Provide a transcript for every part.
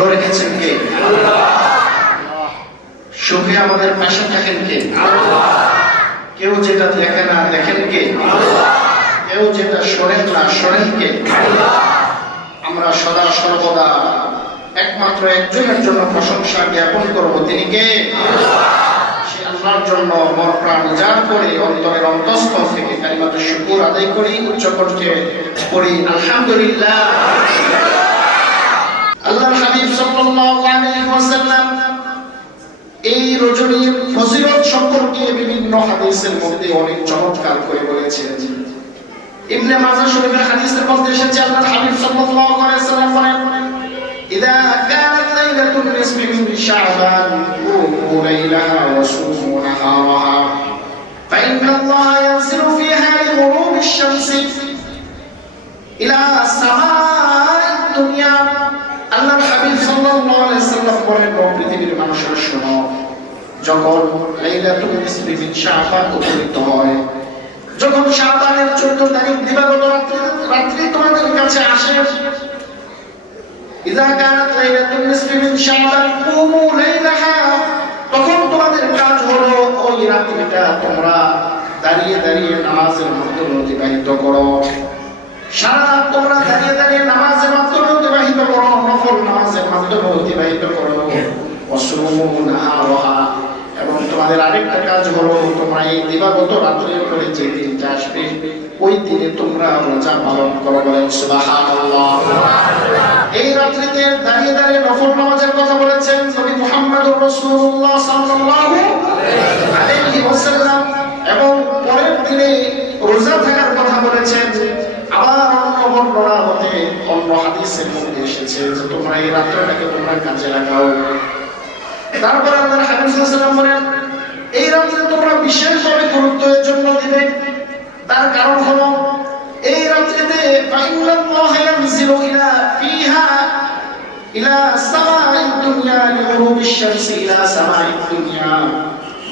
ভালো রেখেছেন কে? সুখে আমাদের পাশে থাকেন কে? কেউ যেটা দেখে না দেখেন কে? কেউ যেটা শোনেন না শোনেন কে? আমরা সদা সর্বদা একমাত্র একজনের জন্য প্রশংসা জ্ঞাপন করব, তিনি কে? সে আল্লাহর জন্য মন প্রাণ উজাড় করে অন্তরের অন্তঃস্থল থেকে কালিমাতুশ শুকর আদায় করি, উচ্চ কণ্ঠে পড়ি আলহামদুলিল্লাহ। আল্লাহর হাবিব সাল্লাল্লাহু আলাইহি ওয়াসাল্লাম এই রজনীর ফজিলত সম্পর্কে বিভিন্ন হাদিসের মধ্যে অনেক চমৎকার করে বলেছেন। ইবনে মাজাহ শরীফের হাদিসের মধ্যে এসেছে আল্লাহর হাবিব সাল্লাল্লাহু আলাইহি ওয়াসাল্লাম বলেন, ইযা কানাত লাইলাতুন নিসফি মিন শাবান কুমু লাইলাহা ওয়া সুমু নাহারাহা ফাইন্নাল্লাহা ইয়ানজিলু ফিহা লিগুরুবিশ শামসি ইলা সামাa'id দুনিয়া। আল্লাহর হাবিব সাল্লাল্লাহু আলাইহি ওয়াসাল্লাম বলেন, ও পৃথিবীর মানুষেরা শোনো, যখন লাইলাতুল নিসফি মিন শাবান উপনীত হয়, যখন শাবানের 14 তারিখ দিবাগত রাত্রি তোমাদের কাছে আসে, ইযা কানাত লাইলাতুন নিসফি মিন শাবান কুমু লাইলাহা, তখন তোমাদের কাজ হলো ওই রাত্রিটা তোমরা দাঁড়িয়ে দাঁড়িয়ে নামাজের মাধ্যমে অতিবাহিত করো। সারা রাত তোমরা দাঁড়িয়ে দাঁড়িয়ে নামাজের মাধ্যমে অতিবাহিত করো, নফল নামাজের মাধ্যমে অতিবাহিত করো। ওয়াসুমু নাহারাহা, এবং তোমাদের আরেকটা কাজ হলো তোমরা এই দিবাগত রাত্রির পরে যে দিনটা আসবে ওই দিনে তোমরা রোজা পালন করো। বলেন সুবহানাল্লাহ। এই রাত্রিতে দাঁড়িয়ে দাঁড়িয়ে নফল নামাজের কথা বলেছেন নবী মুহাম্মদুর রাসূলুল্লাহ সাল্লাল্লাহু আলাইহি ওয়াসাল্লাম, এবং পরের দিনে রোজা থাকার কথা বলেছেন। আবার অন্য বর্ণনা মতে অন্য হাদিসের মধ্যে এসেছে যে তোমরা এই রাত্রিটাকে তোমরা কাজে লাগাও। তারপর আল্লাহর হাবিব সাল্লাল্লাহু আলাইহি ওয়াসাল্লাম বলেন, এই রাত্রে তোমরা বিশেষভাবে গুরুত্ব এর জন্য দিবে। তার কারণ হলো এই রাত্রিতে ফাইনাল্লাহু ইয়ানজিলু ফিহা ইলা সামাa'id দুনিয়া লিগুরুবিশ শামসি ইলা সামাa'id দুনিয়া।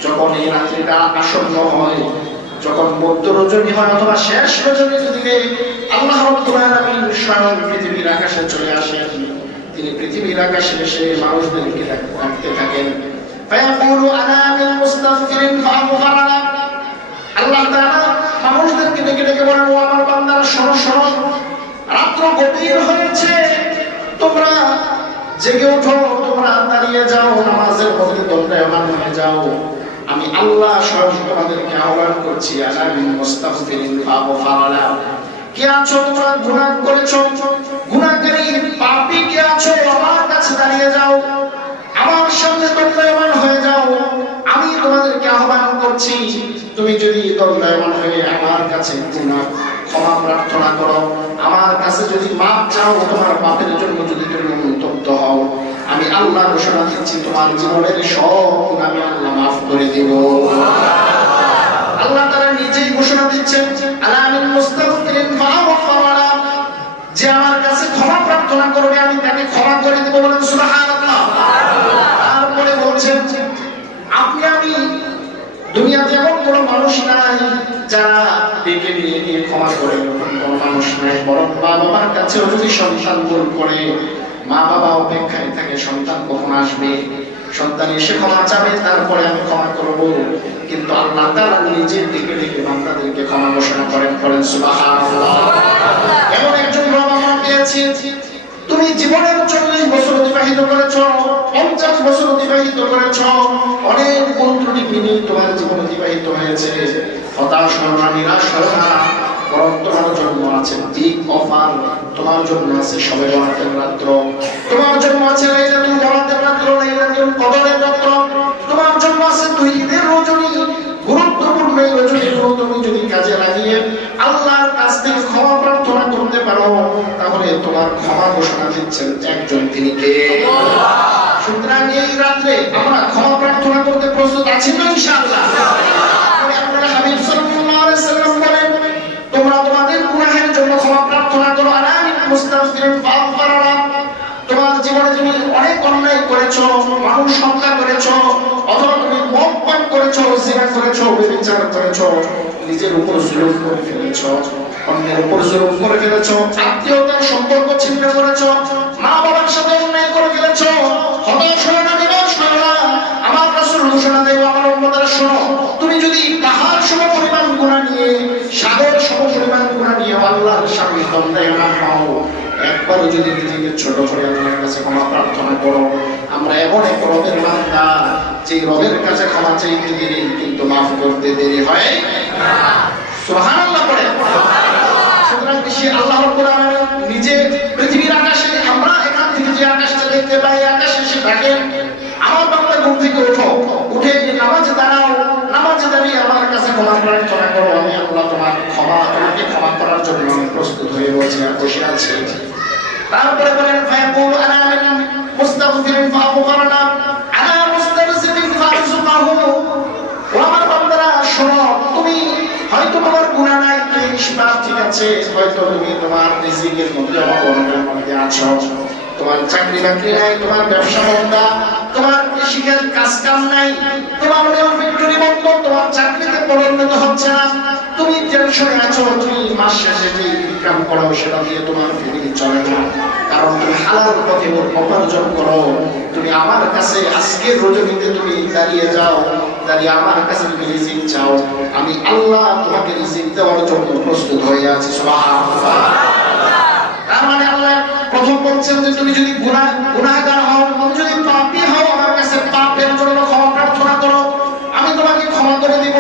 যখন এই রাত্রিটা আসন্ন হয়, যখন মধ্য রজনী হয় অথবা শেষ রজনীর দিকে আল্লাহ রাব্বুল আলামিন স্বয়ং পৃথিবীর আকাশে চলে আসেন। তিনি পৃথিবীর আকাশে এসে মানুষদেরকে ডাকতে থাকেন, ফায়াকুলু আনা মিন মুস্তাগফিরিন ফাগফার লাক। আল্লাহ তাআলা মানুষদেরকে ডেকে ডেকে বলেন, ও আমার বান্দারা শোনো শোনো, রাত্র গভীর হয়েছে, তোমরা জেগে ওঠো, তোমরা দাঁড়িয়ে যাও, নামাজের মধ্যে দণ্ডায়মান হয়ে যাও। আমি আল্লাহ স্বয়ং তোমাদেরকে আহ্বান করছি, আনা মিন মুস্তাগফিরিন ফাগফার লাক। কে আছো তোমরা গুনাহ করেছো, গুনাহকারী পাপী কে আছো, আমার কাছে দাঁড়িয়ে যাও, আমার সামনে দণ্ডায়মান হয়ে যাও। আমি তোমাদেরকে আহ্বান করছি, তুমি যদি দণ্ডায়মান হয়ে আমার কাছে গুনাহ ক্ষমা প্রার্থনা করো, আমার কাছে যদি মাপ চাও, তোমার পাপের জন্য যদি তুমি অনুতপ্ত হও, আমি আল্লাহ ঘোষণা দিচ্ছি তোমার জীবনের সব গুনাহ আমি আল্লাহ মাফ করে দেব। আল্লাহ তাআলা নিজেই ঘোষণা দিচ্ছেন, আলা মিন মুস্তাগফিরিন ফাগফার লাক, যে আমার কাছে ক্ষমা প্রার্থনা করবে আমি তাকে ক্ষমা করে দেব। বলেন সুবহানাল্লাহ। তারপরে বলছেন, আপনি আমি দুনিয়াতে এমন কোনো মানুষ নাই যারা ডেকে নিয়ে ক্ষমা করে, কোনো মানুষ নাই। বরং মা বাবার কাছেও যদি সন্তান ভুল করে, মা বাবা অপেক্ষায় থাকে সন্তান কখন আসবে, সন্তান এসে ক্ষমা চাবে, তারপরে আমি ক্ষমা করব। কিন্তু আল্লাহ তাআলা নিজে ডেকে ডেকে বান্দাদেরকে ক্ষমা ঘোষণা করেন। করেন সুবহানাল্লাহ। এমন একজন বাবা মা পেয়েছি, তুমি জীবনের 40 বছর অতিবাহিত করেছো, 50 বছর অতিবাহিত করেছো, অনেক ভুল ত্রুটি নিয়ে তোমার জীবন অতিবাহিত হয়েছে। হতাশ হও না, নিরাশ হও না, বরং তোমার জন্য আছে বিগ অফার, তোমার জন্য আছে শবে বরাতের রাত্র, তোমার জন্য আছে লাইলাতুল বরাতের রাত্র, লাইলাতুল কদরের রাত্র, তোমার জন্য আছে দুই ঈদের রজনী, গুরুত্বপূর্ণ এই রজনীগুলো তুমি যদি কাজে লাগিয়ে আল্লাহর কাছ থেকে ক্ষমা প্রার্থনা করতে পারো, তাহলে তোমার ক্ষমা ঘোষণা দিচ্ছেন একজন, তিনি কে? সুতরাং এই রাত্রে আমরা ক্ষমা প্রার্থনা করতে প্রস্তুত আছি তো ইনশাআল্লাহ? আপনারা হাবিব সাল্লাল্লাহু আলাইহি ওয়াসাল্লাম বলেন, তোমরা তোমাদের গুনাহের জন্য ক্ষমা প্রার্থনা করো, আলা মিন মুস্তাগফিরিন ফাগফার লাক। তোমার জীবনে তুমি অনেক অন্যায় করেছো, মানুষ হত্যা করেছো, অথবা তুমি মদ পান করেছো, জিনা করেছো, ব্যভিচার করেছো, নিজের উপর জুলুম করে ফেলেছো, অন্যের উপর জুলুম করে ফেলেছো, আত্মীয়তার সম্পর্ক ছিন্ন করেছো, মা বাবার সাথে অন্যায় করে ফেলেছো, বান্দা এমন হও একবার যদি নিজেকে ছোট করে আল্লাহর কাছে ক্ষমা প্রার্থনা করো। আমরা এমন এক রবের বান্দা যে রবের কাছে ক্ষমা চাইতে দেরি কিন্তু মাফ করতে দেরি হয় না। সুবহানাল্লাহ পড়ে। সুতরাং সে আল্লাহ রাব্বুল আলামিন নিজে পৃথিবীর আকাশে, আমরা এখান থেকে যে আকাশটা দেখতে পাই, আকাশে সে ডাকেন, আমার বান্দা ঘুম থেকে ওঠো, উঠে নামাজে দাঁড়াও, নামাজে দাঁড়িয়ে আমার কাছে ক্ষমা প্রার্থনা করো, আমি আল্লাহ তোমাকে ক্ষমা করার জন্য আমি প্রস্তুত হয়ে বসে আছি। তারপরে বলেন ফায়াকুল আনা মিন মুস্তাগফিরিন ফাগফিরনা আনা মুস্তাগফিরিন ফারজুকাহু। ও আমার বান্দারা শোনো, তুমি হয়তো তোমার গুনাহ নাই, তুমি নিষ্পাপ, ঠিক আছে, হয়তো তুমি তোমার রিজিকের মধ্যে অভাবের মধ্যে আছো, তোমার চাকরি বাকরি নাই, তোমার ব্যবসা বন্ধ, তোমার কৃষিকাজ কাজ কাম নাই, তোমার ফ্যাক্টরি বন্ধ, তোমার চাকরিতে পদোন্নতি হচ্ছে না, তুমি টেনশনে আছো, তুমি মাস শেষে যে ইনকাম করো সেটা দিয়ে তোমার ফ্যামিলি চলে না, কারণ তুমি হালাল পথে উপার্জন করো। তুমি আমার কাছে আজকের রজনীতে তুমি দাঁড়িয়ে যাও, দাঁড়িয়ে আমার কাছে তুমি রিজিক চাও, আমি আল্লাহ তোমাকে রিজিক দেওয়ার জন্য প্রস্তুত হয়ে আছি। সুবহানাল্লাহ। তার মানে আল্লাহ প্রথম বলছেন যে তুমি যদি গুনাহগার হও, তুমি যদি পাপী হও, আমার কাছে পাপের জন্য ক্ষমা প্রার্থনা করো, আমি তোমাকে ক্ষমা করে দিব।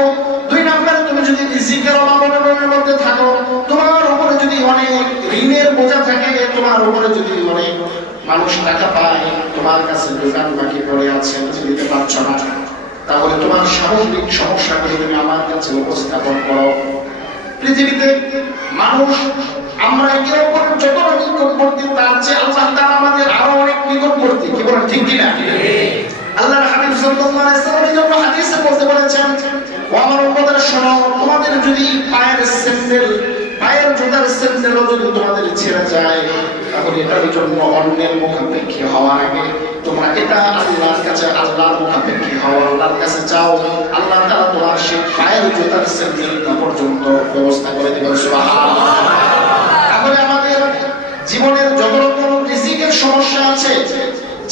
দুই নম্বরে তুমি যদি রিজিকের অভাবের মধ্যে থাকো, তোমার উপরে যদি অনেক ঋণের বোঝা থাকে, তোমার উপরে যদি অনেক মানুষ টাকা পায়, তোমার কাছে দোকান বাকি পড়ে আছে, দিতে পারছো না, তাহলে তোমার সামগ্রিক সমস্যাগুলো তুমি আমার কাছে উপস্থাপন করো। পৃথিবীতে মানুষ আমরা একে অপরের যত নিকটবর্তী, তার চেয়ে আল্লাহ তাআলা আমাদের আরো অনেক নিকটবর্তী। কি বলেন, ঠিক কিনা? আল্লাহর হাবিব সাল্লাল্লাহু আলাইহি ওয়াসাল্লাম এই জন্য হাদিসে বলতে বলেছেন, ও আমার উম্মতেরা শোনো, তোমাদের যদি পায়ের জুতার স্যান্ডেলও যদি তোমাদের ছেড়ে যায়, তাহলে এটার জন্য অন্যের মুখাপেক্ষী হওয়ার আগে তোমরা এটা আল্লাহর কাছে, আল্লাহর মুখাপেক্ষী হও, আল্লাহর কাছে চাও, আল্লাহ তাআলা তোমার সেই পায়ের জুতার স্যান্ডেলটা পর্যন্ত ব্যবস্থা করে দিবেন। সুবহানাল্লাহ। তাহলে আমাদের জীবনের যত রকম রিজিকের সমস্যা আছে,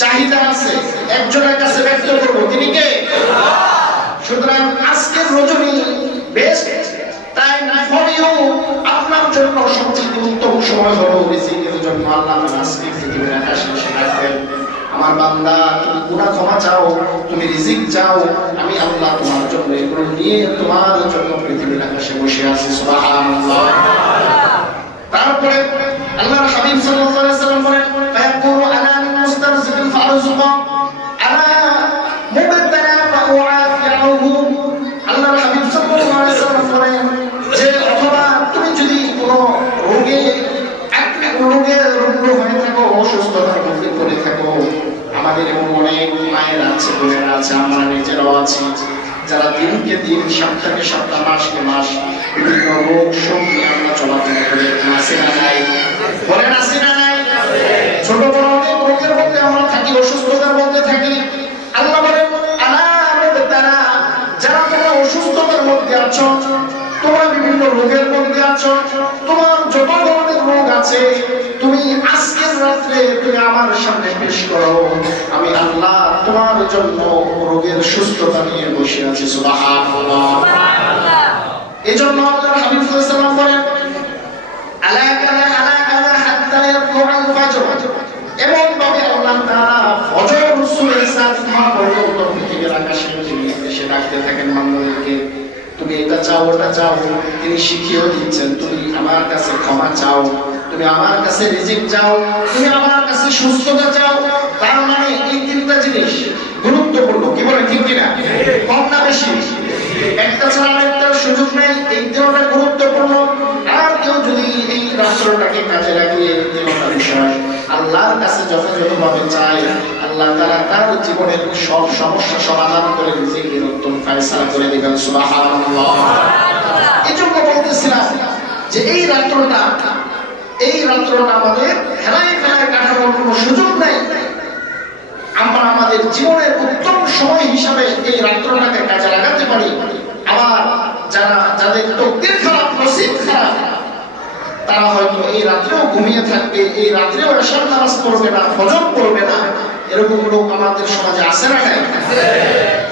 চাহিদা আছে, একজনের কাছে ব্যক্ত করব, তিনি কে? সুতরাং আজকের রজনী বেস্ট টাইম ফর ইউ, আপনার জন্য সবচেয়ে উত্তম সময় হলো রিজিকের জন্য। আল্লাহ আজকে পৃথিবীর আকাশে এসে রাখবেন, আমার বান্দা তুমি গুনাহ ক্ষমা চাও, তুমি রিজিক চাও, আমি আল্লাহ তোমার জন্য এগুলো নিয়ে তোমার জন্য পৃথিবীর আকাশে বসে আছি। সুবহানাল্লাহ। তারপরে আল্লাহর হাবিব সাল্লাল্লাহু আলাইহি ওয়াসাল্লাম বলেন, ফায়াকুলু আনা মিন মুস্তারজিকিন ফারজুকা আনা মুবতালা ফাউআফিহু। আল্লাহর হাবিব সাল্লাল্লাহু আলাইহি ওয়াসাল্লাম বলেন যে অথবা তুমি যদি কোনো রোগে রুগ্ন হয়ে থাকো, অসুস্থতার মধ্যে পড়ে থাকো, আমাদের এমন অনেক মায়ের আছে, বোনেরা আছে, আমরা নিজেরাও আছি, যারা দিনকে দিন, সপ্তাহে সপ্তাহ, মাসকে মাস বিভিন্ন রোগ শোক নিয়ে আমরা চলাফেরা করে আসে না নাই? বলেন আসে না নাই? ছোট বড় অনেক রোগের মধ্যে আমরা থাকি, অসুস্থতার মধ্যে থাকি। আল্লাহ বলেন তারা যারা তোমরা অসুস্থতার মধ্যে আছো, তোমরা বিভিন্ন রোগের মধ্যে আছো, তোমার যত ধরনের রোগ আছে, তুমি আজকের রাত্রে তুমি আমার সামনে পেশ করো, আমি আল্লাহ তোমার জন্য রোগের সুস্থতা নিয়ে বসে আছি। সুবহানাল্লাহ। এজন্য আল্লাহর হাবিব সাল্লাল্লাহু আলাইহি ওয়াসাল্লাম বলেন, আলা কাযা হাত্তা ইয়াতলুআল ফাজর। এমন ভাবে আল্লাহ তাআলা ফজর সূরা সাদমা পর্যন্ত পৃথিবীর আকাশে এসে ডাকতে থাকেন বান্দাদেরকে, তুমি এটা চাও, ওটা চাও, তিনি শিখিয়ে দিচ্ছেন, তুমি আমার কাছে ক্ষমা চাও, তুমি আমার কাছে রিজিক চাও, তুমি আমার কাছে সুস্থতা চাও। তার মানে এই তিনটা জিনিস গুরুত্বপূর্ণ। কি বলে, ঠিক কিনা? কম না বেশি? একটা ছাড়া আরেকটার সুযোগ নেই, এই তিনটা গুরুত্বপূর্ণ। আর কেউ যদি এই রাষ্ট্রটাকে কাজে লাগিয়ে তিনটা বিষয় আল্লাহর কাছে যথাযথভাবে চায়, আল্লাহ তাআলা তার জীবনের সব সমস্যা সমাধান করে রিজিকের উত্তম ফয়সালা করে দিবেন। সুবহানাল্লাহ। এজন্য বলতেছিলাম যে এই রাত্রটা আমাদের হেলায় কাটানোর কোনো সুযোগ নেই। আমরা আমাদের জীবনের উত্তম সময় হিসাবে এই রাত্রটাকে কাজে লাগাতে পারি। আবার যাদের তকদির খারাপ, নসিব খারাপ, তারা হয়তো এই রাত্রেও ঘুমিয়ে থাকবে, এই রাত্রেও এশার নামাজ পড়বে না, ফজর পড়বে না, এরকম লোক আমাদের সমাজে আছে না নাই?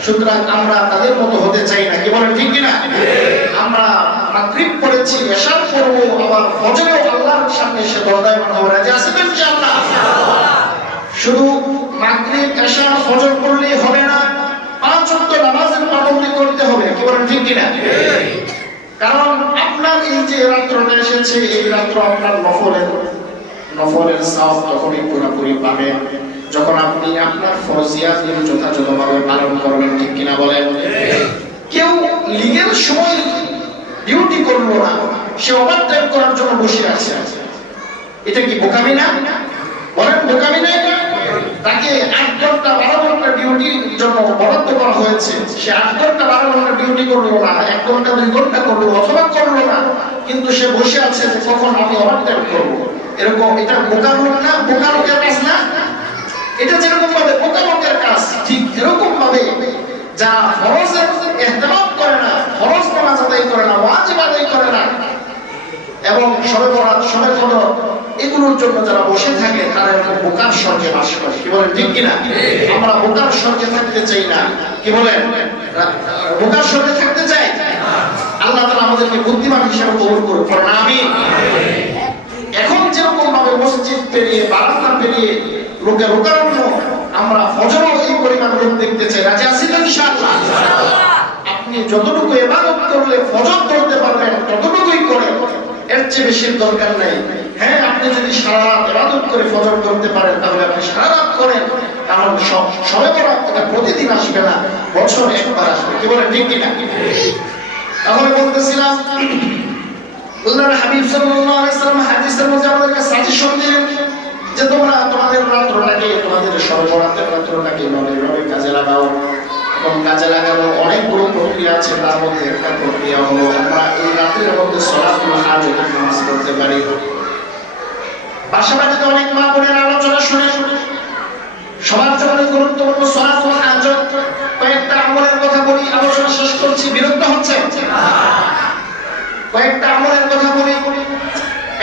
সুতরাং আমরা তাদের মতো হতে চাই না। কি বলেন, ঠিক কিনা? আমরা মাগরিব পড়েছি, এশা পড়বো, আবার ফজরেও আল্লাহর সামনে এসে দণ্ডায়মান হবো, রাজি আছেন ইনশাআল্লাহ? শুধু মাগরিব এশা ফজর পড়লেই হবে না, 5 ওয়াক্ত নামাজের পাবন্দি করতে হবে। কি বলেন, ঠিক কিনা? কারণ আপনার এই যে রাত্রটা এসেছে, এই রাত্র আপনার নফলের সওয়াব তখনই পুরোপুরি পাবেন যখন আপনি আপনার ফরজিয়াত যথাযথভাবে পালন করবেন। ঠিক কিনা বলেন? কেউ লিগেল সময় ডিউটি করলো না, সে ওভারটাইম করার জন্য বসে আছে, এটা কি বোকামি না? বলেন, বোকামি না? তাকে 8 ঘন্টা 12 ঘন্টা ডিউটির জন্য বরাদ্দ করা হয়েছে, সে 8 ঘন্টা 12 ঘন্টা ডিউটি করলো না, 1 ঘন্টা 2 ঘন্টা করলো অথবা করলো না, কিন্তু সে বসে আছে যে কখন আমি ওভারটাইম করবো। এরকম এটা বোকা লোক না? বোকা লোকের কাজ না এটা? যেরকম ভাবে বোকা লোকের কাজ, ঠিক এরকম ভাবে যা ফরজের ইহতিমাম করে না, ফরজ নামাজ আদায় করে না, ওয়াজিব আদায় করে না, এবং শবে বরাত, শবে কদর এগুলোর জন্য যারা বসে থাকে তারা এরকম বোকার স্বর্গে বাস করে। কি বলেন, ঠিক কিনা? আমরা বোকার স্বর্গে থাকতে চাই না। কি বলেন, বোকার স্বর্গে থাকতে চাই? আল্লাহ তাআলা আমাদেরকে বুদ্ধিমান হিসেবে কবুল করুন, পড়েন আমিন। এখন যেরকম ভাবে মসজিদ পেরিয়ে, বারান্দা পেরিয়ে লোকে লোকারণ্য, আমরা ফজরও এই পরিমাণ লোক দেখতে চাই, রাজি আছি তো ইনশাআল্লাহ? আপনি যতটুকু ইবাদত করলে ফজর করতে পারবেন ততটুকুই করেন, এর চেয়ে বেশি দরকার নেই। হ্যাঁ, আপনি যদি সারা রাত ইবাদত করে ফজর করতে পারেন তাহলে আপনি সারা রাত করেন, কারণ শবে বরাত এটা প্রতিদিন আসবে না, বছর একবার আসবে। কি বলেন, ঠিক কিনা? তাহলে বলতেছিলাম আল্লাহর হাবিব সাল্লাল্লাহু আলাইহি সাল্লাম হাদিসের মধ্যে আমাদেরকে সাজেশন দিলেন যে তোমরা তোমাদের রাত্রটাকে, তোমাদের শবে বরাতের রাত্রটাকে নবীর কাজে লাগাও। এবং কাজে লাগানো অনেকগুলো প্রক্রিয়া আছে, তার মধ্যে একটা প্রক্রিয়া হলো আমরা এই রাতের মধ্যে সালাতুল হাজত নামাজ পড়তে পারি। পাশাপাশি অনেক মা বোনের আলোচনা শুনে সবার জন্য গুরুত্বপূর্ণ সালাতুল হাজত, কয়েকটা আমলের কথা বলি, আলোচনা শেষ করছি, বিরক্ত হচ্ছে? কয়েকটা আমলের কথা বলি।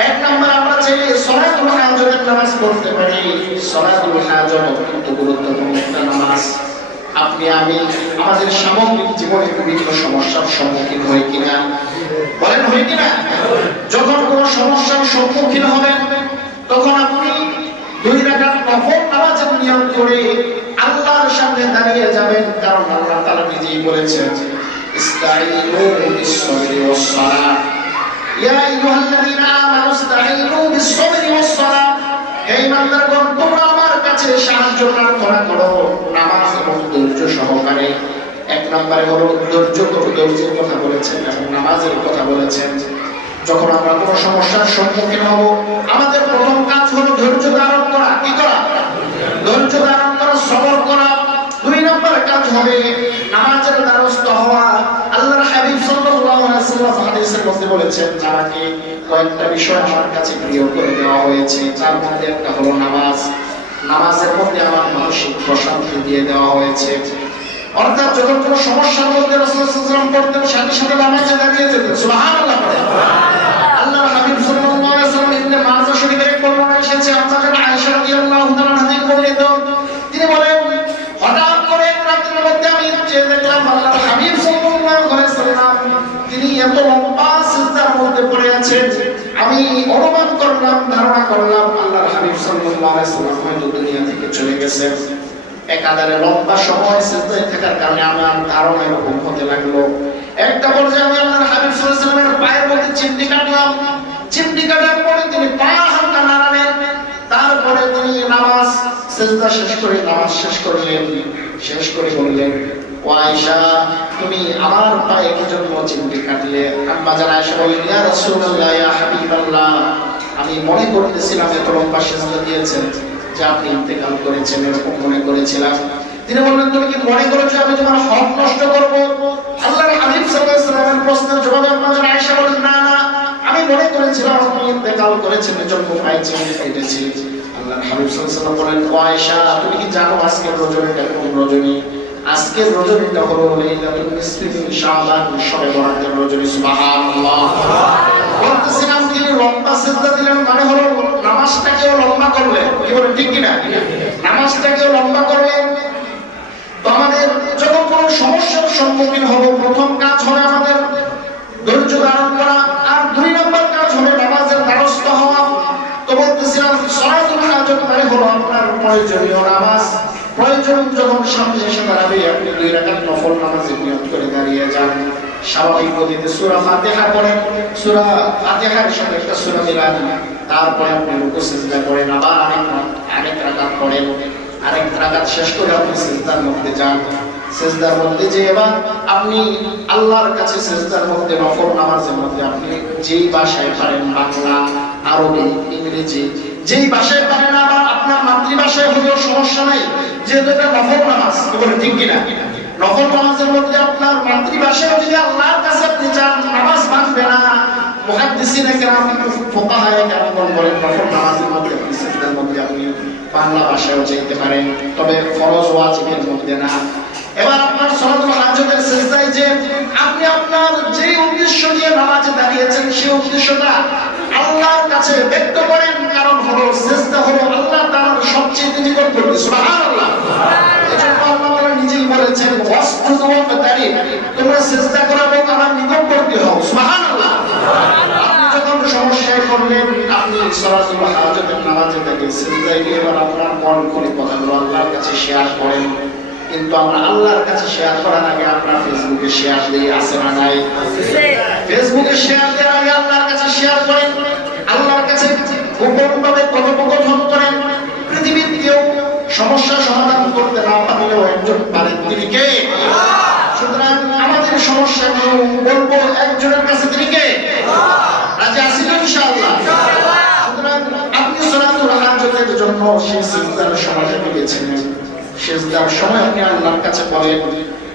1 নম্বর, আমরা চাইলে সালাতুল হাজতের নামাজ পড়তে পারি। সালাতুল হাজত অত্যন্ত গুরুত্বপূর্ণ একটা নামাজ। আপনি আমি আমাদের সামগ্রিক জীবনে বিভিন্ন সমস্যার সম্মুখীন হই কিনা? বলেন, হই কিনা? যখন কোনো সমস্যার সম্মুখীন হবেন তখন আপনি 2 রাকাত নফল নামাজের নিয়ম করে আল্লাহর সামনে দাঁড়িয়ে যাবেন, কারণ আল্লাহ তাআলা নিজেই বলেছেন ইস্তাঈনু বিস-সাবরি ওয়াস-সালাহ, ইয়া আইয়ুহাল্লাযীনা আমানু ইস্তাঈনু বিস-সাবরি ওয়াস-সালাহ। হে ইমানদারগণ, তোমরা আমার কাছে সাহায্য প্রার্থনা করো নামাজ এবং ধৈর্য সহকারে। 1 নম্বরে হলো ধৈর্যের কথা বলেছেন এবং নামাজের কথা বলেছেন। যখন আমরা কোনো সমস্যার সম্মুখীন হব আমাদের প্রথম কাজ হলো ধৈর্য ধারণ করা। কি করা? ধৈর্য ধারণ করা, সবর করা। 2 নম্বর কাজ হবে নামাজের দ্বারস্থ হওয়া। আল্লাহর হাবিব সাল্লাল্লাহু আলাইহি ওয়াসাল্লাম হাদিসের মধ্যে বলেছেন, আমাকে কয়েকটা বিষয় আমার কাছে প্রিয় করে দেওয়া হয়েছে, তার মধ্যে একটা হলো নামাজ। নামাজের মধ্যে আমার মানসিক প্রশান্তি দিয়ে দেওয়া হয়েছে। অর্থাৎ যখন কোনো সমস্যার মধ্যে রাসূল সাল্লাল্লাহু আলাইহি ওয়াসাল্লাম পড়তেন সাথে সাথে নামাজে দাঁড়িয়ে যেতেন। সুবহানাল্লাহ। আল্লাহর হাবিব সাল্লাল্লাহু আলাইহি ওয়াসাল্লাম ইবনে মাজাহ শরীফের বর্ণনা এসেছে, আপনাদের আয়েশা রাদিয়াল্লাহু তাআলা হাদিস বর্ণিত, তিনি বলেন হঠাৎ করে রাতের মধ্যে আমি দেখলাম আল্লাহর হাবিব সাল্লাল্লাহু আলাইহি ওয়াসাল্লাম তিনি এত লম্বা সিজদার মধ্যে পড়ে আছেন। আমি অনুমান করলাম, ধারণা করলাম আল্লাহর হাবিব সাল্লাল্লাহু আলাইহি ওয়াসাল্লাম হয়তো দুনিয়া থেকে চলে গেছেন। একাধারে লম্বা সময় সিজদায় থাকার কারণে আমার ধারণা এরকম হতে লাগলো। একটা পর্যায়ে আমি আল্লাহর হাবিব সাল্লাল্লাহু আলাইহি ওয়াসাল্লামের পায়ের মধ্যে চিমটি কাটলাম। চিমটি কাটার পরে তিনি পা হালকা নাড়ালেন, তারপরে তিনি নামাজ সিজদা শেষ করে নামাজ শেষ করলেন। শেষ করে বললেন, ও আয়েশা, তুমি আমার পায়ে কি জন্য চিমটি কাটলে? আম্মা জান আয়েশা বললেন, ইয়া রাসূলুল্লাহ, ইয়া হাবিবাল্লাহ, আমি মনে করতেছিলাম এত লম্বা সিজদা দিয়েছেন যে আপনি ইন্তেকাল করেছেন, এরকম মনে করেছিলাম। তিনি বললেন, তুমি কি মনে করেছো আমি তোমার হক নষ্ট করব? আল্লাহর হাবিব সাল্লাল্লাহু আলাইহি ওয়াসাল্লামের প্রশ্নের জবাবে আম্মা জান আয়েশা বলেন, না না, আমি মনে করেছিলাম আপনি ইন্তেকাল করেছেন, এজন্য পায়ে চিমটি কেটেছি। আল্লাহর হাবিব সাল্লাল্লাহু আলাইহি ওয়াসাল্লাম বলেন, ও আয়েশা, তুমি কি জানো আজকের রজনীটা কোন রজনী? আজকের রজনীটা হলো লাইলাতুল নিসফি মিন শাবান, শবে বরাতের রজনী। সুবহানাল্লাহ। বলতেছিলাম তিনি লম্বা সিজদা দিলেন মানে হলো নামাজটাকেও লম্বা করলেন। কি বলেন, ঠিক কিনা? নামাজটাকেও লম্বা করলেন। তো আমাদের যখন কোনো সমস্যার সম্মুখীন হব প্রথম কাজ হবে আমাদের ধৈর্য ধারণ করা। প্রয়োজনীয় নামাজ প্রয়োজন যখন সামনে এসে দাঁড়াবে আপনি 2 রাকাত নফল নামাজে নিয়ত করে দাঁড়িয়ে যান। স্বাভাবিক গতিতে সূরা ফাতিহা পড়েন, সূরা ফাতিহার সাথে একটা সূরা মিলান, তারপরে আপনি রুকু সিজদা করেন, আবার আরেক রাকাত পড়েন, আরেক রাকাত শেষ করে আপনি সিজদার মধ্যে যান। সিজদার মধ্যে যে এবার আপনি আল্লাহর কাছে সিজদার মধ্যে নফল নামাজের মধ্যে আপনি যেই ভাষায় পারেন, বাংলা, আরবি, ইংরেজি, যেই ভাষায় পারেন, আবার আপনার মাতৃভাষায় হলেও সমস্যা নাই, যেহেতু এটা নফল নামাজ, বলে ঠিক কিনা? নফল নামাজের মধ্যে আপনার মাতৃভাষায় যদি আল্লাহর কাছে আপনি চান, নামাজ ভাঙবে না। মুহাদ্দিসিনে কেরাম, ফুকাহায়ে কেরাম বলেন নফল নামাজের মধ্যে আপনি সিজদার মধ্যে আপনি বাংলা ভাষায়ও যেতে পারেন, তবে ফরজ ওয়াজিবের মধ্যে না। এবার আপনার সালাতুল হাজতের সিজদায় যে আপনি আপনার যে উদ্দেশ্য নিয়ে নামাজে দাঁড়িয়েছেন সেই উদ্দেশ্যটা আল্লাহর কাছে ব্যক্ত করেন, কারণ হলো সিজদা হলো আল্লাহ তাআলার সবচেয়ে নিকটবর্তী। সুবহানাল্লাহ। এজন্য আল্লাহ তাআলা নিজেই বলেছেন ওয়াসজুদু ওয়াবতারি, তোমরা সিজদা করো এবং আমার নিকটবর্তী হও। সুবহানাল্লাহ। আপনি যখন সমস্যায় পড়লেন, আপনি সালাতুল হাজতের নামাজে থেকে সিজদায় গিয়ে এবার আপনার মন করে কথাগুলো আল্লাহর কাছে শেয়ার করেন। কিন্তু আমরা আল্লাহর কাছে শেয়ার করার আগে আপনার ফেসবুকে শেয়ার দিয়ে আসে না নাই? ফেসবুকে শেয়ার দেওয়ার আগে আল্লাহর কাছে শেয়ার করেন, আল্লাহর কাছে গোপনভাবে কথোপকথন করেন। পৃথিবীর কেউ সমস্যা সমাধান করতে না পারলেও একজন পারেন, তিনি কে? সুতরাং আমাদের সমস্যাগুলো বলবো একজনের কাছে, তিনি কে? রাজি আছি তো ইনশাআল্লাহ? সুতরাং আপনি সালাতুল হাজতের জন্য সেই সিজদার সময়টাকে বেছে নেন। সিজদার সময় আপনি আল্লাহর কাছে বলেন,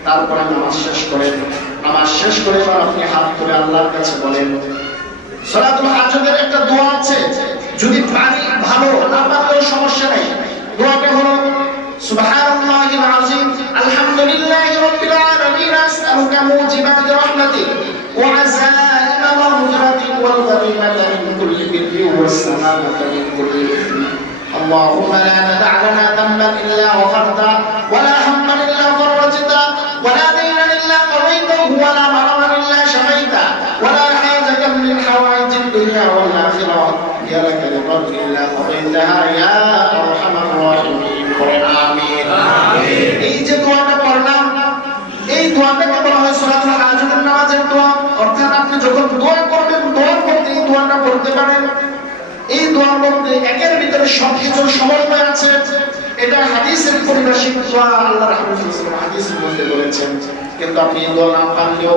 তারপরে নামাজ শেষ করেন। নামাজ শেষ করে এবার আপনি হাত তুলে আল্লাহর কাছে বলেন। সালাতুল হাজতের একটা দোয়া আছে, যদি পারি ভালো, না পারলেও সমস্যা নাই। দোয়াটা হলো সুবহানাল্লাহিল আযীম, আলহামদুলিল্লাহি রাব্বিল আলামিন, আসআলুকা মুজিবাতি রাহমাতিক ওয়া আযাইমা মাগফিরাতিক ওয়াল গনিমাতা মিন কুল্লি বিররি ওয়াস সালামাতা মিন কুল্লি ইসম। اللهم لا تدع لنا ذنبا الا غفرته ولا هما الا فرجته ولا دينا الا قضيته ولا مرضا الا شفيته ولا حاجة من حوائج الدنيا والاخره يا لك الرب الا قضيتها يا ارحم الراحمين. آمين. এই যে দোয়াটা পড়লাম, এই দোয়াটাকে বলা হয় সালাতুল হাজতের নামাজের দোয়া। অর্থাৎ আপনি যখন দোয়া করবেন, দোয়ার মধ্যে এই দোয়াটা পড়তে পারেন। এই দোয়ার মধ্যে একের ভিতরে সবকিছুর সমন্বয় আছে। এটা হাদিসের পরিভাষিক দোয়া, আল্লাহ রাসূল সাল্লাল্লাহু আলাইহি ওয়াসাল্লাম হাদিসের মধ্যে বলেছেন। কিন্তু আপনি এই দোয়া না পারলেও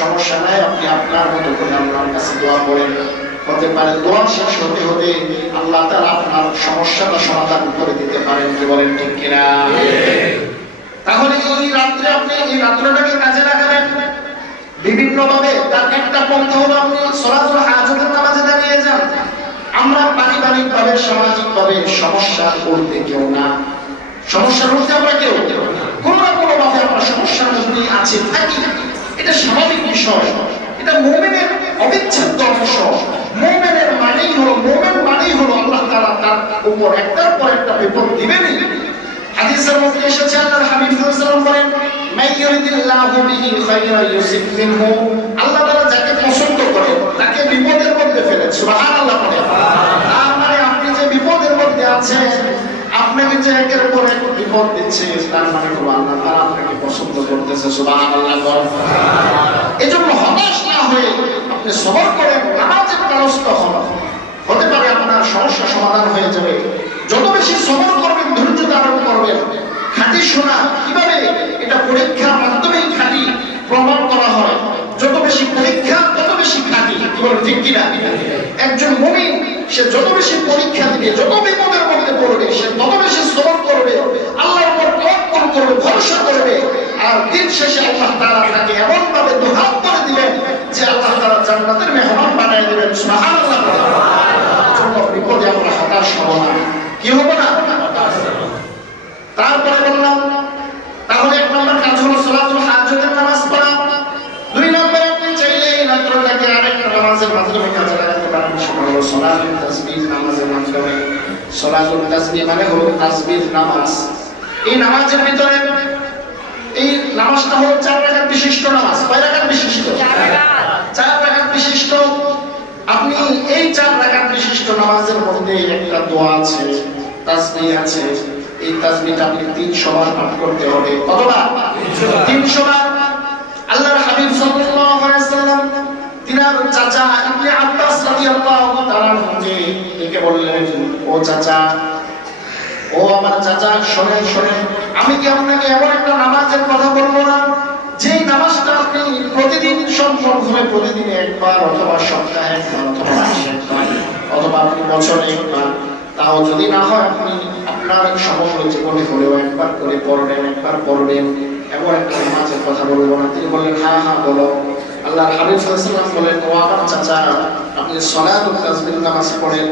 সমস্যা নাই, আপনি আপনার মতো করে আল্লাহর কাছে দোয়া করেন। হতে পারে দোয়া শেষ হতে হতে আল্লাহ তাআলা আপনার সমস্যাটা সমাধান করে দিতে পারেন। কি বলেন, ঠিক কিনা? তাহলে এই রাত্রে আপনি এই রাত্রটাকে কাজে লাগাবেন বিভিন্নভাবে। তার একটা পন্থা হলো আপনি সালাতুল হাজতের নামাজে দাঁড়িয়ে যান। আমরা পারিবারিকভাবে, সামাজিকভাবে সমস্যা করতে কেউ না, সমস্যার মধ্যে আমরা কেউ কোনো না কোনো ভাবে আমরা সমস্যার মধ্যে আছি, থাকি। এটা স্বাভাবিক বিষয়, এটা মুমিনের অবিচ্ছেদ্য অংশ। মুমিনের মানেই হলো, মুমিন মানেই হলো আল্লাহ তাআলা তার উপর একটার পর একটা বিপদ দিবেনই। হাদিসের মধ্যে এসেছে আল্লাহর হাবিব সাল্লাল্লাহু আলাইহি ওয়াসাল্লাম বলেন, মান ইউরিদিল্লাহু বিহি খায়রান ইউসিব মিনহু, আল্লাহ তাআলা যাকে পছন্দ করেন তাকে বিপদের মধ্যে ফেলেন। সুবহানাল্লাহ। তার মানে আপনি যে বিপদের মধ্যে আছেন, আপনাকে যে একের পর এক বিপদ দিচ্ছে, তার মানে হলো আল্লাহ তাআলা আপনাকে পছন্দ করতেছে। সুবহানাল্লাহ। এজন্য হতাশ না হয়ে আপনি সবর করেন, নামাজের দ্বারস্থ হন। হতে পারে আপনার সমস্যা সমাধান হয়ে যাবে। যত বেশি সবর করবেন, ধৈর্য ধারণ করবেন। খাঁটি শোনা কিভাবে, এটা পরীক্ষার মাধ্যমেই খাঁটি প্রমাণ করা হয়। যত বেশি পরীক্ষা তত বেশি খাঁটি। কি বলেন, ঠিক কিনা? একজন মুমিন সে যত বেশি পরীক্ষা দিবে, যত বিপদের মধ্যে পড়বে, সে তত বেশি সবর করবে, আল্লাহর উপর তাওয়াক্কুল করবে, ভরসা করবে। আর দিন শেষে আল্লাহ তাআলা তাকে এমন ভাবে দুহাত করে দিবেন যে আল্লাহ তাআলা জান্নাতের মেহমান বানিয়ে দিবেন। সুবহানাল্লাহ। যত বিপদে আমরা হতাশ হব না। কি হব না? তারপরে বললাম, তাহলে এক নম্বর কাজ হলো সালাতুল হাজতের নামাজ পড়া। দুই নম্বর, আপনি চাইলে এই রাত্রটাকে আরেকটা নামাজের মাধ্যমে কাজে লাগাতে পারেন। সেটা হলো সালাতুল তাসবিহ নামাজের মাধ্যমে। সালাতুল তাসবিহ মানে হলো তাসবিহ নামাজ। এই নামাজের ভিতরে এই নামাজটা হলো 4 রাকাত বিশিষ্ট নামাজ। কয় রাকাত বিশিষ্ট? 4 রাকাত বিশিষ্ট। আপনি এই 4 রাকাত বিশিষ্ট নামাজের মধ্যে একটা দোয়া আছে, তাসবিহ আছে, এই তাসবিহটা আপনি 300 বার পাঠ করতে হবে। কতবার? 300 বার। আল্লাহর হাবিব সাল্লাল্লাহু আলাইহি ওয়াসাল্লাম তিনার চাচা ইবনে আব্বাস রাদিয়াল্লাহু তাআলা কে ডেকে বললেন, ও চাচা, ও আমার চাচা, শোনেন শোনেন, আমি কি আপনাকে এমন একটা নামাজের কথা বলবো না, যে নামাজটা আপনি প্রতিদিন সম্পন্ন হবে, প্রতিদিন একবার অথবা সপ্তাহে একবার অথবা মাসে একবার অথবা আপনি বছরে একবার, তাও যদি না হয় আপনি আপনার সমগ্র জীবনে হলেও একবার করে পড়বেন, একবার পড়বেন, এমন একটা নামাজের কথা বলবো না। তিনি বললেন, হ্যাঁ হ্যাঁ বলো। আল্লাহর হাবিব সাল্লাল্লাহু আলাইহি ওয়াসাল্লাম বলেন, ও আমার চাচা, আপনি সালাতুত তাসবিহ নামাজ পড়েন,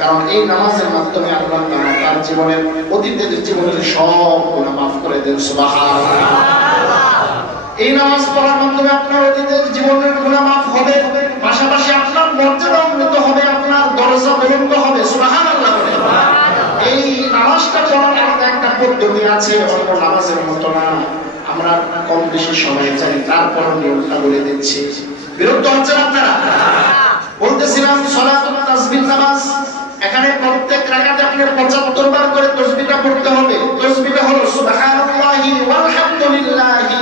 কারণ এই নামাজের মাধ্যমে আল্লাহ তাআলা তার জীবনের অতীতের জীবনের সব গুনাহ মাফ করে দেন। সুবহানাল্লাহ। এই নামাজ পড়ার মাধ্যমে আপনার অতীতের জীবনের গুনাহ মাফ হবে, পাশাপাশি আপনার মর্যাদা উন্নত হবে, আপনার দরজা বুলন্দ হবে। সুবহানাল্লাহ। এই নামাজটা পড়ার একটা পদ্ধতি আছে, অন্য নামাজের মতো না। আমরা কম বেশি সময় জানি, তারপর নিয়মটা বলে দিচ্ছি। বিরক্ত হচ্ছেন আপনারা? বলতেছিলাম সালাতুত তাসবিহ নামাজ, এখানে প্রত্যেক রাকাতে আপনি 75 বার করে তাসবিহটা পড়তে হবে। তাসবিহটা হলো সুবহানাল্লাহি ওয়াল হামদুলিল্লাহি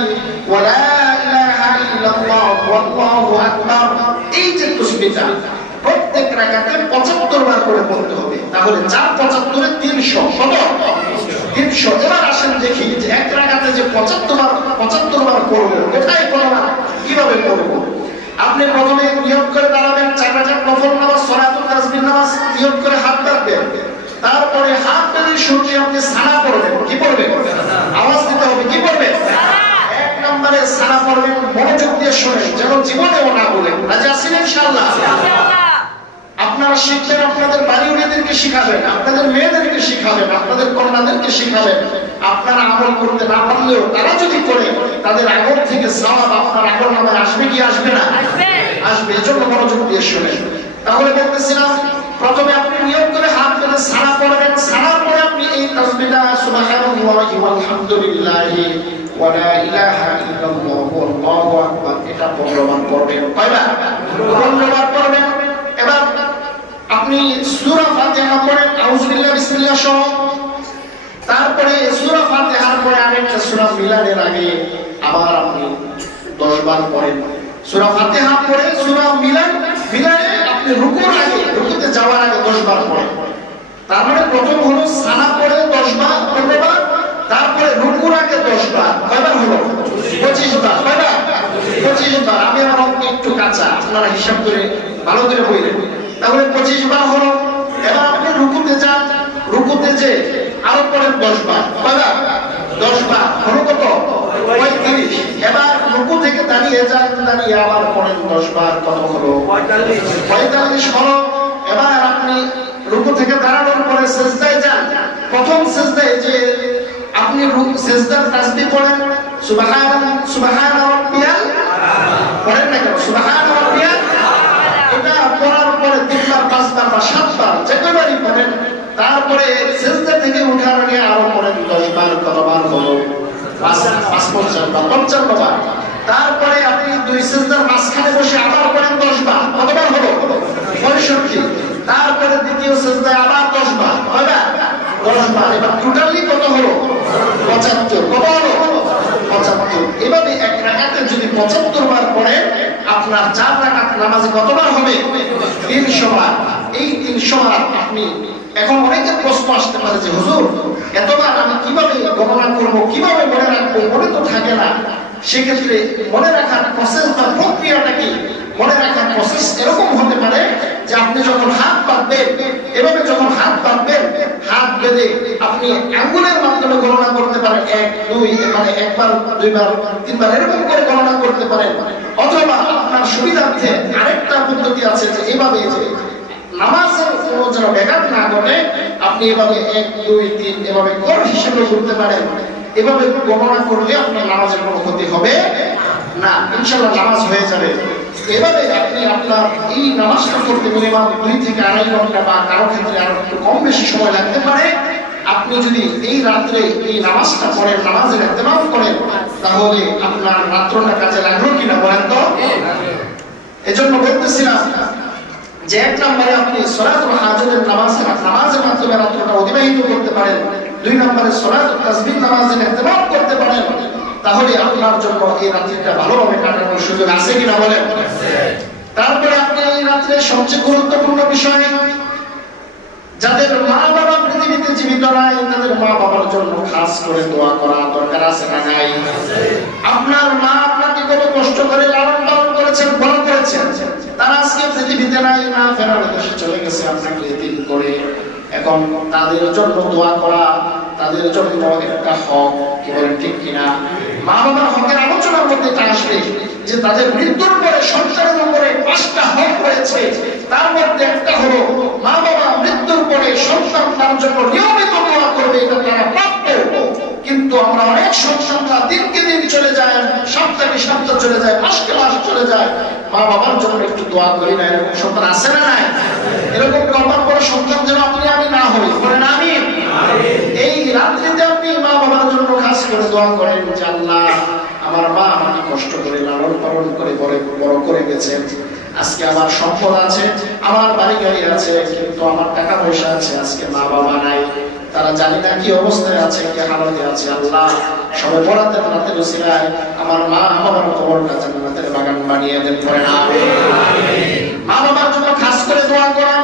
ওয়া লা ইলাহা ইল্লাল্লাহ ওয়াল্লাহু আকবার। এই যে তাসবিহটা প্রত্যেক রাকাতে 75 বার করে পড়তে হবে। তাহলে 4 75 এ 300, কত? 300। এবার আসেন দেখি যে এক রাকাতে যে 75 বার পড়ব, কোথায় পড়ব, কিভাবে পড়ব। আপনি প্রথমে নিয়ত করে দাঁড়াবেন, 4 রাকাত নফল নামাজ সালাতুত তাসবিহ নামাজ, নিয়ত করে হাত বাঁধবেন, তারপরে হাত বেঁধে শুরুতে আপনি সানা পড়বেন। কি পড়বেন? আওয়াজ দিতে হবে। কি পড়বেন? এক নম্বরে সানা পড়বেন, মনোযোগ দিয়ে শুনেন, যেন জীবনেও না বলেন। রাজি আছেন ইনশাআল্লাহ? আপনারা শিখবেন, আপনাদের বাড়িওয়ালাদেরকে শিখাবেন, আপনাদের মেয়েদেরকে শিখাবেন, আপনাদের কন্যাদেরকে শিখাবেন। আপনারা আমল করতে না পারলেও তারা যদি করে, তাদের আগর থেকে সওয়াব আপনার আগর নামায় আসবে কি আসবে না? আসবে। এজন্য মনোযোগ দিয়ে শুনেন। তাহলে বলতেছিলাম, প্রথমে আপনি নিয়ত করে হাত বেঁধে সানা পড়বেন, সানার পরে আপনি এই তাসবিহটা সুবহানাল্লাহি ওয়াল হামদুলিল্লাহি ওয়া লা ইলাহা ইল্লাল্লাহু ওয়াল্লাহু আকবার, এটা 15 বার পড়বেন। কয়বার? 15 বার পড়বেন। এবার আপনি সূরা ফাতিহা পড়েন, আউযু বিল্লাহি বিসমিল্লাহ সহ। তারপরে সূরা ফাতিহার পরে আরেকটা সূরা মিলানের আগে আবার আপনি 10 বার পড়েন। সূরা ফাতিহা পড়ে সূরা মিলানে আপনি রুকুর আগে, রুকুতে যাওয়ার আগে 10 বার পড়েন। তার মানে প্রথম হলো সানা পড়ে 10 বার, 15 বার, তারপরে রুকুর আগে 10 বার। কয়বার হলো? 25 বার। কয়বার? 25 বার। আমি আমার অঙ্ক একটু কাঁচা, আপনারা হিসাব করে ভালো করে বলবেন। তাহলে 25 বার হলো। এবার আপনি রুকুতে যান, রুকুতে যে আরো পড়েন 10 বার। কয়বার? 10 বার। হলো কত? 35। এবার রুকু থেকে দাঁড়িয়ে যান, দাঁড়িয়ে আবার পড়েন 10 বার। কত হলো? 45 হলো। এবার আপনি রুকু থেকে দাঁড়ানোর পরে সিজদায় যান। প্রথম সিজদায় যে আপনি সিজদার তাসবিহ পড়েন, সুবহান রাব্বিয়াল, পড়েন না কেন? সুবহান রাব্বিয়াল। এটা পড়ার পরে 3 বার, 5 বার বা 7 বার যে কয়বারই পড়েন। তারপরে সিজদা থেকে ওঠার আগে আরো পড়েন 10 বার। কতবার হলো? 55 বার। তারপরে আপনি 2 সিজদার মাঝখানে বসে আবার পড়েন 10 বার। কতবার হলো? 65। তারপরে দ্বিতীয় সিজদায় আবার 10 বার। কয়বার? 10 বার। এবার টোটালি কত হলো? 75। কত হলো? 75। এভাবে এক রাকাতে যদি 75 বার পড়েন, আপনার 4 রাকাত নামাজে কতবার হবে? 300 বার। এই 300 বার আপনি, এখন অনেকের প্রশ্ন আসতে পারে যে হুজুর, এতবার আমি কিভাবে গণনা করব, কিভাবে মনে রাখবো, মনে তো থাকে না। সেক্ষেত্রে মনে রাখার প্রসেস বা প্রক্রিয়াটা কি? মনে রাখার প্রসেস এরকম হতে পারে যে আপনি যখন হাত বাঁধবেন, এভাবে যখন হাত বাঁধবেন, হাত বেঁধে আপনি আঙ্গুলের মাধ্যমে গণনা করতে পারেন, 1 2, মানে 1 বার 2 বার 3 বার এরকম করে গণনা করতে পারেন। অথবা আপনার সুবিধার্থে আরেকটা পদ্ধতি আছে যে এভাবে যে নামাজের কোনো যেন ব্যাঘাত না ঘটে, আপনি এভাবে 1 2 3 এভাবে কোড হিসেবে করতে পারেন। এভাবে গণনা করলে আপনার নামাজের কোনো ক্ষতি হবে না, ইনশাআল্লাহ নামাজ হয়ে যাবে। এভাবে আপনি আপনার এই নামাজটা করতে মিনিমাম 2 থেকে 2.5 ঘন্টা বা কারো ক্ষেত্রে আরো একটু কম বেশি সময় লাগতে পারে। আপনি যদি এই রাত্রে এই নামাজটা পড়েন, নামাজের ইহতিমাম করেন, তাহলে আপনার রাত্রটা কাজে লাগলো কিনা বলেন তো? এজন্য বলতেছিলাম যে এক নম্বরে আপনি সালাতুল হাজতের নামাজের মাধ্যমে রাত্রটা অতিবাহিত করতে পারেন। 2 নম্বরে সালাতুত তাসবিহ নামাজের ইহতিমাম করতে পারেন, তাহলে আপনার জন্য এই রাত্রিটা ভালোভাবে কাটানোর সুযোগ আছে কিনা বলেন? তারপরে আপনি এই রাত্রে সবচেয়ে গুরুত্বপূর্ণ বিষয়, যাদের মা বাবা পৃথিবীতে জীবিত নাই তাদের মা বাবার জন্য খাস করে দোয়া করা দরকার আছে না নাই? আপনার মা আপনাকে কত কষ্ট করে লালন পালন করেছেন, বড় করেছেন, তারা আজকে পৃথিবীতে নাই, না ফেরার দেশে চলে গেছে আপনাকে এতিম করে। এখন তাদের জন্য দোয়া করা তাদের জন্য একটা হক, কি বলেন ঠিক কিনা? মা বাবার হকের আলোচনার মধ্যে এটা আসবে যে তাদের মৃত্যুর পরে সন্তানের উপরে 5টা হক রয়েছে, তার মধ্যে একটা হলো মা বাবা মৃত্যুর পরে সন্তান তার জন্য নিয়মিত দোয়া করবে, এটা তারা প্রাপ্য। কিন্তু আমরা অনেক সন্তানরা দিনকে দিন চলে যায়, সপ্তাহে সপ্তাহ চলে যায়, মাসকে মাস চলে যায়, মা বাবার জন্য একটু দোয়া করি না, এরকম সন্তান আছে না নাই? এরকম কল্পনা করে সন্তান যেন আপনি আমি না হই, বলেন আমিন। এই রাত্রিতে আপনি মা বাবার জন্য খাস করে দোয়া করেন যে আল্লাহ আমার মা আমাকে কষ্ট করে লালন পালন করে বড় করে গেছেন, আজকে আমার সম্পদ আছে, আমার বাড়ি গাড়ি আছে, কিন্তু আমার টাকা পয়সা আছে, আজকে মা বাবা নাই, তারা জানি না কি অবস্থায় আছে, কি হালতে আছে। আল্লাহ সবে বরাতের রাতের উসিলায় আমার মা বাবার কবরটা জান্নাতের বাগান বানিয়ে দেন, পড়েন আমিন। মা বাবার জন্য খাস করে দোয়া করা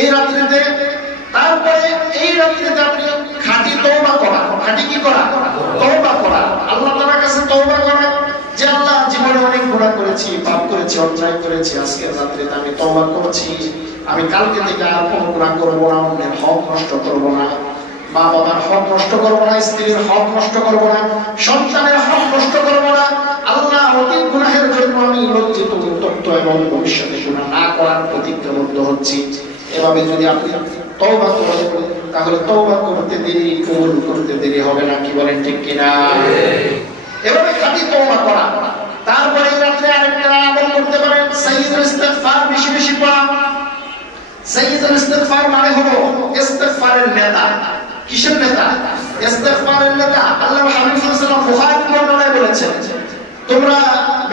এই রাত্রিতে। তারপরে এই রাত্রিতে আপনি খাঁটি তওবা করা, খাঁটি কি করা? তওবা করা, আল্লাহ তাআলার কাছে তওবা করা যে আল্লাহ জীবনে অনেক গুনাহ করেছি, পাপ করেছি, অন্যায় করেছি, আজকে রাত্রিতে আমি তওবা করছি, আমি কালকে থেকে আর কোনো গুনাহ করব না, অন্যের হক নষ্ট করব না, মা বাবার হক নষ্ট করব না, স্ত্রীর হক নষ্ট করব না, সন্তানের হক নষ্ট করব না। আল্লাহ অতীত গুনাহের জন্য আমি লজ্জিত, উত্তপ্ত এবং ভবিষ্যতে গুনাহ না করার প্রতিজ্ঞাবদ্ধ হচ্ছি। এভাবে যদি আপনি তওবা করেন তাহলে তওবা করতে দেরি, কবুল করতে দেরি হবে না, কি বলেন ঠিক কিনা? এভাবে খাঁটি তওবা করা। তারপরে এই রাত্রে আরেকটা আমল করতে পারেন, সাইয়্যিদুল ইস্তিগফার বেশি বেশি পড়া। সাইয়্যিদুল ইস্তিগফার মানে হলো ইস্তিগফারের নেতা। কিসের নেতা? ইস্তিগফারের নেতা। আল্লাহ হাবিব সাল্লাল্লাহু আলাইহি ওয়াসাল্লাম বুখারীর বর্ণনায় বলেছেন তোমরা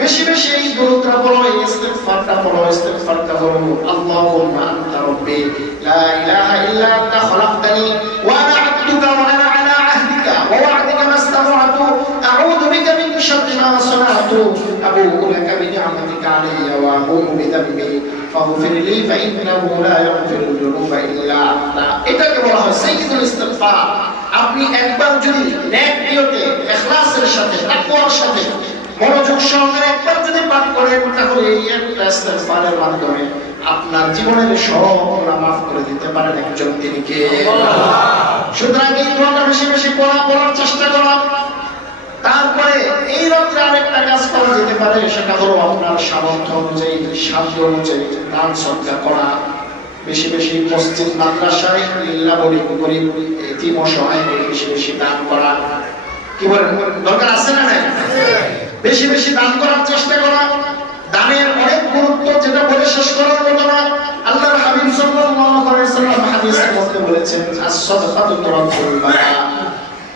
বেশি বেশি এই দরুদটা পড়ো, এই ইস্তিগফারটা পড়ো। ইস্তিগফারটা হলো আল্লাহুম্মা আনতা রাব্বি লা ইলাহা ইল্লা আনতা খলাকতানি ওয়া আনা আবদুকা ওয়া আনা আলা আহদিকা ওয়া ওয়া'দিকা মাসতাতা'তু আউযু বিকা মিন শাররি মা সানা'তু আবু'ু লাকা বিনি'মাতিকা আলাইয়া ওয়া আবু'ু বিযানবি ফাগফির লি ফাইন্নাহু লা ইয়াগফিরুয যুনুবা ইল্লা আনতা। এটাকে বলা হয় সাইয়্যিদুল ইস্তিগফার। আপনি একবার যদি নেক নিয়তে ইখলাসের সাথে তাকওয়ার সাথে মনোযোগ সহকারে একবার যদি পাঠ করেন তাহলে এই একটা ইস্তিগফারের মাধ্যমে আপনার জীবনের সব গুনাহ মাফ করে দিতে পারেন একজন, তিনি কে? সুতরাং এই দোয়াটা বেশি বেশি পড়ার চেষ্টা করা। তারপরে এই রাত্রে আরেকটা কাজ করা যেতে পারে, সেটা হলো আপনার সামর্থ্য অনুযায়ী, সাধ্য অনুযায়ী দান সদকা করা। বেশি বেশি মসজিদ মাদ্রাসায় লিল্লাহ বলি গরিব এতিম অসহায় বেশি বেশি দান করা, কি বলেন? দরকার আছে না নাই? বেশি বেশি দান করার চেষ্টা করা। দানের অনেক গুরুত্ব, যেটা বলে শেষ করার মতো না। আল্লাহর হাবিব সাল্লাল্লাহু আলাইহি ওয়াসাল্লাম হাদিসের মধ্যে বলেছেন আস-সাদাকাতু তুরাফুল বালা।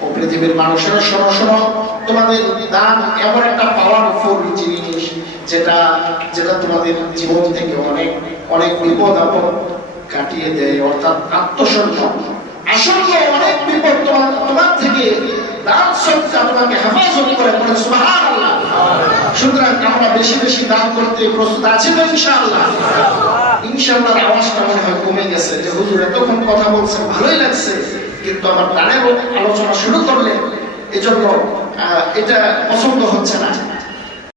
ও পৃথিবীর মানুষেরা শোনো শোনো, তোমাদের দান এমন একটা পাওয়ারফুল জিনিস যেটা যেটা তোমাদের জীবন থেকে অনেক অনেক বিপদ আপদ কাটিয়ে দেয়, অর্থাৎ আত্মসম্মান। আসন্ন অনেক বিপদ তোমার থেকে দান সদকা তোমাকে হেফাজত করে, বলেন সুবহানাল্লাহ। সুতরাং আমরা বেশি বেশি দান করতে প্রস্তুত আছি তো ইনশাআল্লাহ? ইনশাআল্লাহর আওয়াজটা মনে হয় কমে গেছে, যে হুজুর এতক্ষণ কথা বলছেন ভালোই লাগছে, কিন্তু আবার দানের আলোচনা শুরু করলেন, এজন্য এটা পছন্দ হচ্ছে না।